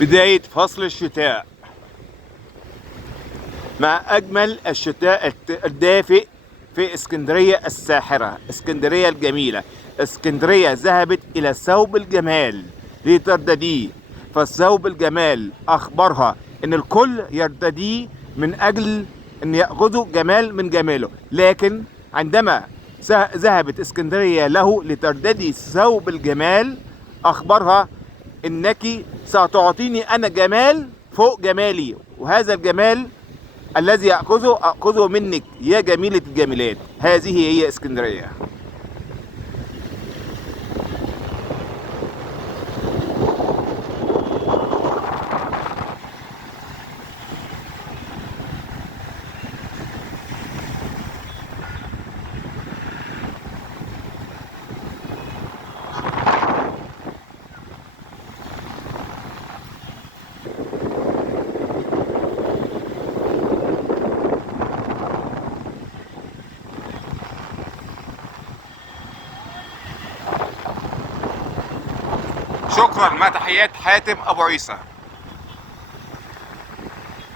بداية فصل الشتاء مع أجمل الشتاء الدافئ في اسكندرية الساحرة، اسكندرية الجميلة. اسكندرية ذهبت إلى ثوب الجمال لترتديه، فالثوب الجمال أخبرها إن الكل يرتديه من أجل أن يأخذوا جمال من جماله. لكن عندما ذهبت اسكندرية له لترتدي ثوب الجمال، أخبرها إنك ستعطيني أنا جمال فوق جمالي، وهذا الجمال الذي أخذه منك يا جميلة الجميلات. هذه هي اسكندرية. شكرا، مع تحيات حاتم أبو عيسى.